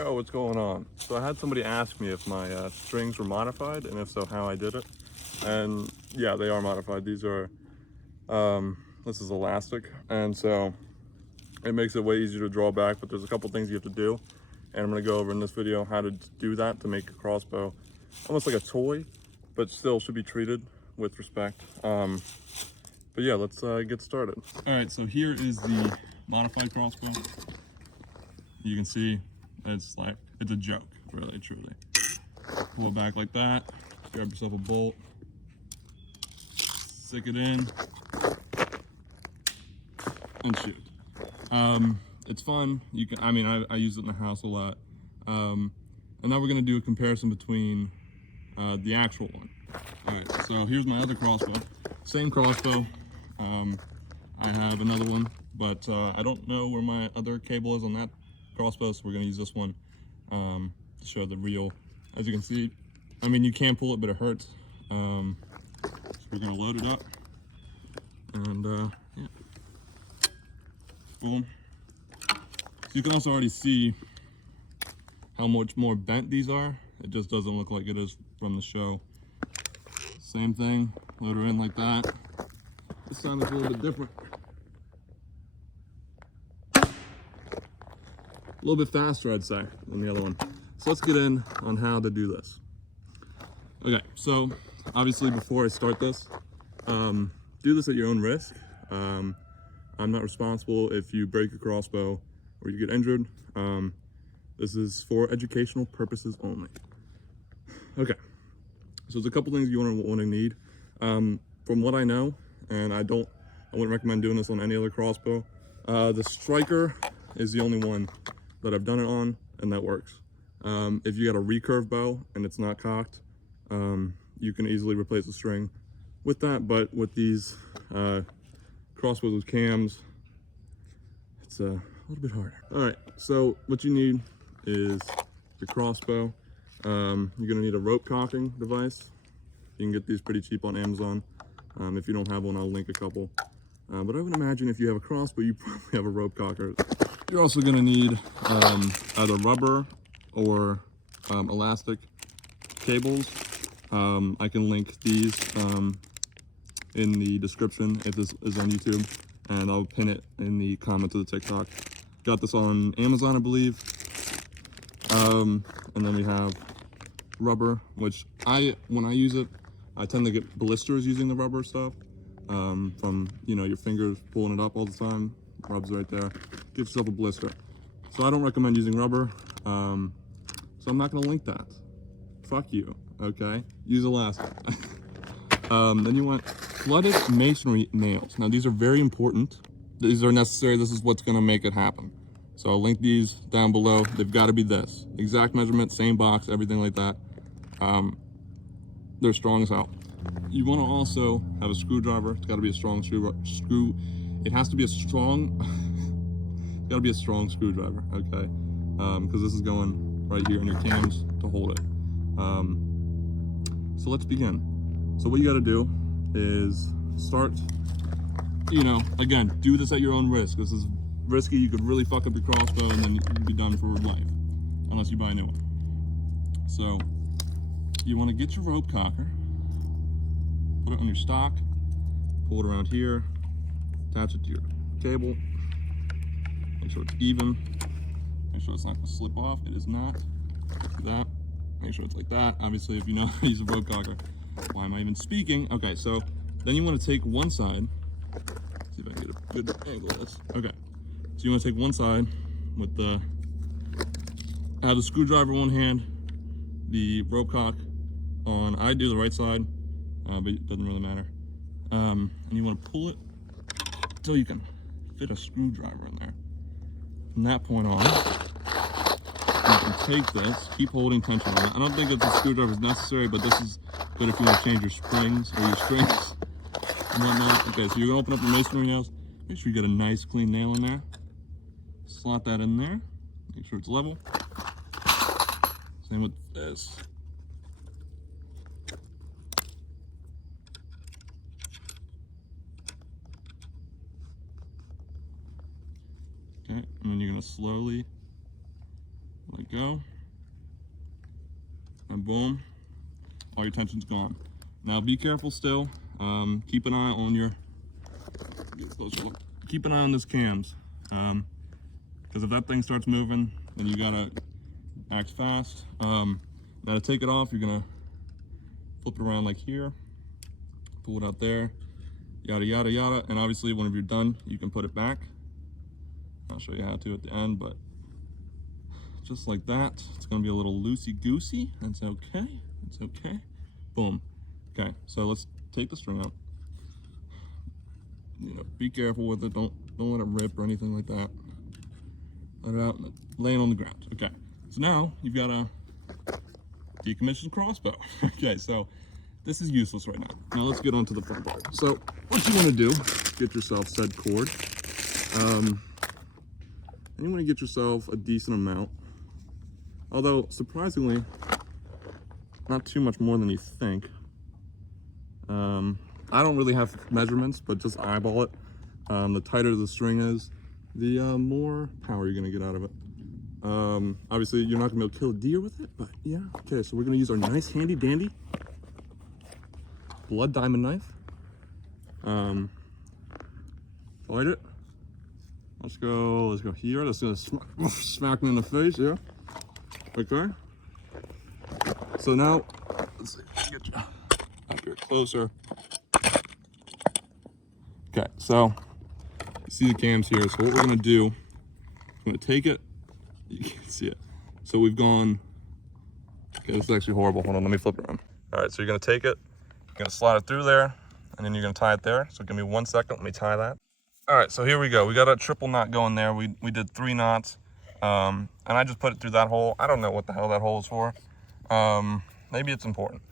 Yo, what's going on? So I had somebody ask me if my strings were modified, and if so, how I did it. And yeah, they are modified. These are, this is elastic, and so it makes it way easier to draw back, but there's a couple things you have to do, and I'm gonna go over in this video how to do that to make a crossbow almost like a toy, but still should be treated with respect. But yeah, let's get started. All right, so here is the modified crossbow. You can see it's a joke, really, truly. Pull it back like that, grab yourself a bolt, stick it in, and shoot. It's fun. You can, I use it in the house a lot. And now we're gonna do a comparison between the actual one. All right, so here's my other crossbow. Same crossbow. I have another one, but I don't know where my other cable is on that crossbow, so we're gonna use this one to show the real. As you can see, you can pull it, but it hurts. So we're gonna load it up, and yeah, boom. So you can also already see how much more bent these are. It just doesn't look like it is from the show. Same thing, load her in like that. This time it's a little bit different. A little bit faster, I'd say, than the other one. So let's get in on how to do this. Okay, so obviously before I start this, do this at your own risk. I'm not responsible if you break a crossbow or you get injured. This is for educational purposes only. Okay, so there's a couple things you want to need. From what I know, and I wouldn't recommend doing this on any other crossbow. The striker is the only one that I've done it on, and that works. If you got a recurve bow and it's not cocked, you can easily replace the string with that, but with these crossbows with cams, it's a little bit harder. All right, so what you need is your crossbow. You're gonna need a rope cocking device. You can get these pretty cheap on Amazon. If you don't have one, I'll link a couple. But I would imagine if you have a crossbow, you probably have a rope cocker. You're also gonna need either rubber or elastic cables. I can link these in the description if this is on YouTube, and I'll pin it in the comments of the TikTok. Got this on Amazon, I believe. And then we have rubber, which when I use it, I tend to get blisters using the rubber stuff. From your fingers pulling it up all the time. Rubs right there. Get yourself a blister. So I don't recommend using rubber. So I'm not gonna link that. Fuck you. Okay. Use elastic. Then you want flooded masonry nails. Now these are very important. These are necessary. This is what's gonna make it happen. So I'll link these down below. They've got to be this exact measurement, same box, everything like that. They're strong as hell. You want to also have a screwdriver. It's got to be a strong screw. It has to be a strong. Got to be a strong screwdriver, okay? Because this is going right here in your cams to hold it. So let's begin. So what you got to do is start. Again, do this at your own risk. This is risky. You could really fuck up your crossbow, and then you'd be done for life, unless you buy a new one. So you want to get your rope cocker. Put it on your stock, pull it around here, attach it to your cable, make sure it's even, make sure it's not going to slip off. It is not. Do that, make sure it's like that. Obviously, if you know how to use a rope cocker, why am I even speaking? Okay, so then you want to take one side, see if I can get a good angle of this. Okay, so you want to take one side with have the screwdriver in one hand, the rope cock on, I do the right side, but it doesn't really matter. And you want to pull it until you can fit a screwdriver in there. From that point on, you can take this, keep holding tension on it. I don't think that the screwdriver is necessary, but this is good if you want to change your springs or your strings and whatnot. Okay, so you're gonna open up your masonry nails. Make sure you get a nice clean nail in there. Slot that in there. Make sure it's level. Same with this. Okay, and then you're gonna slowly Let go. And boom, all your tension's gone. Now be careful still. Keep an eye on your, get closer look. Keep an eye on this cams. Because if that thing starts moving, then you gotta act fast. Now to take it off, you're gonna flip it around like here, pull it out there, yada, yada, yada. And obviously whenever you're done, you can put it back. I'll show you how to at the end, but just like that. It's gonna be a little loosey-goosey. That's okay, it's okay. Boom. Okay, so let's take the string out. You know, be careful with it. Don't let it rip or anything like that. Let it out and lay it on the ground. Okay, so now you've got a decommissioned crossbow. Okay, so this is useless right now. Now let's get on to the fun part. So what you want to do, get yourself said cord. And you want to get yourself a decent amount. Although surprisingly, not too much more than you think. I don't really have measurements, but just eyeball it. The tighter the string is, the more power you're gonna get out of it. Obviously you're not gonna be able to kill a deer with it, but yeah. Okay, so we're gonna use our nice handy dandy blood diamond knife. Light it. Let's go here. That's gonna smack me in the face, yeah. Okay. So now, let's see, get you up here closer. Okay, so you see the cams here. So what we're gonna do, I'm gonna take it. You can't see it. So we've gone. Okay, this is actually horrible. Hold on, let me flip it around. All right, so you're gonna take it, you're gonna slide it through there, and then you're gonna tie it there. So give me 1 second. Let me tie that. All right, so here we go. We got a triple knot going there. We did 3 knots, and I just put it through that hole. I don't know what the hell that hole is for. Maybe it's important.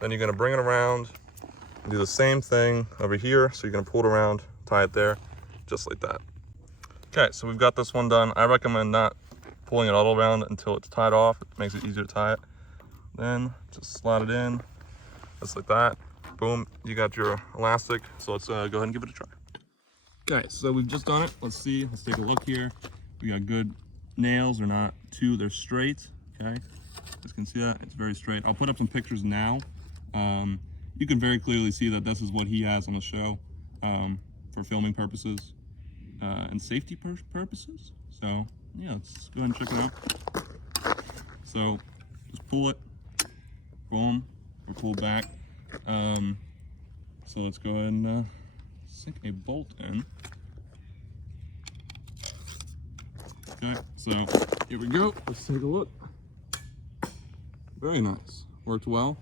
Then you're gonna bring it around. Do the same thing over here. So you're gonna pull it around, tie it there, just like that. Okay, so we've got this one done. I recommend not pulling it all around until it's tied off. It makes it easier to tie it. Then just slide it in, just like that. Boom, you got your elastic. So let's go ahead and give it a try. Okay, so we've just done it. Let's see, let's take a look here. We got good nails, they're not they're straight, okay? As you can see that, it's very straight. I'll put up some pictures now. You can very clearly see that this is what he has on the show for filming purposes and safety purposes. So yeah, let's go ahead and check it out. So just pull it, boom, or pull back. So let's go ahead and sink a bolt in. Okay, so here we go. Let's take a look. Very nice. Worked well.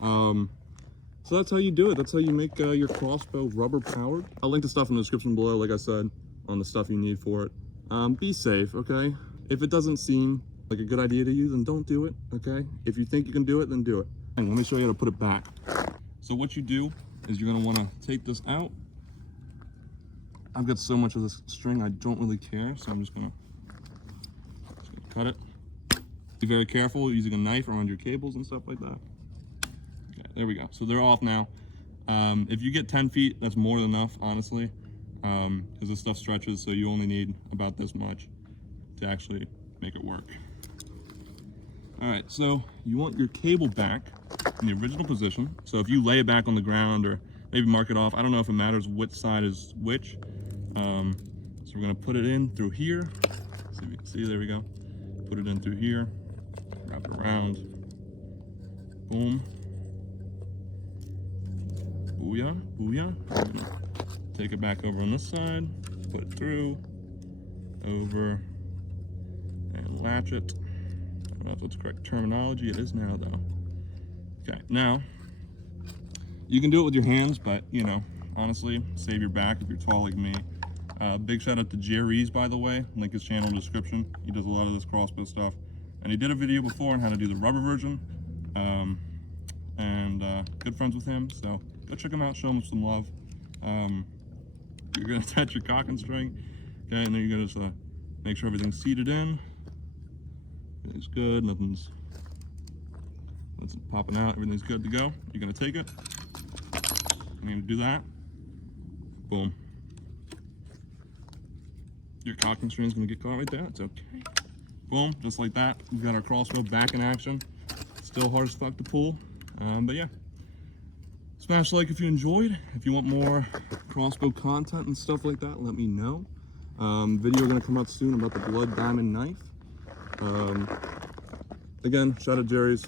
So that's how you do it. That's how you make your crossbow rubber powered. I'll link the stuff in the description below, like I said, on the stuff you need for it. Be safe, okay? If it doesn't seem like a good idea to you, then don't do it, okay? If you think you can do it, then do it. And let me show you how to put it back. So what you do is you're gonna wanna take this out. I've got so much of this string, I don't really care, so I'm just gonna cut it. Be very careful using a knife around your cables and stuff like that. Okay, there we go. So they're off now. If you get 10 feet, that's more than enough, honestly, because this stuff stretches, so you only need about this much to actually make it work. All right, so you want your cable back in the original position. So if you lay it back on the ground or maybe mark it off, I don't know if it matters which side is which. So we're gonna put it in through here. See if you can see, there we go. Put it in through here, wrap it around, boom. Booyah, booyah. Take it back over on this side, put it through, over, and latch it. I don't know if that's the correct terminology. It is now, though. Okay, now, you can do it with your hands, but, you know, honestly, save your back if you're tall like me. Big shout out to Jerry's, by the way. Link his channel in the description. He does a lot of this crossbow stuff. And he did a video before on how to do the rubber version. Good friends with him, so go check him out, show him some love. You're gonna attach your cocking string, okay, and then you're gonna just make sure everything's seated in. Everything's good, nothing's popping out, everything's good to go. You're gonna take it, I'm gonna do that, boom. Your cocking string's gonna get caught right there, it's okay. Boom, just like that. We've got our crossbow back in action. Still hard as fuck to pull, but yeah. Smash like if you enjoyed. If you want more crossbow content and stuff like that, let me know. Video gonna come out soon about the blood diamond knife. Again, shout out Jerry's.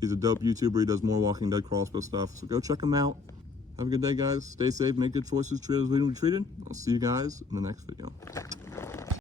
He's a dope YouTuber. He does more Walking Dead crossbow stuff. So go check him out. Have a good day, guys. Stay safe, make good choices, treat others as we want to be treated. I'll see you guys in the next video.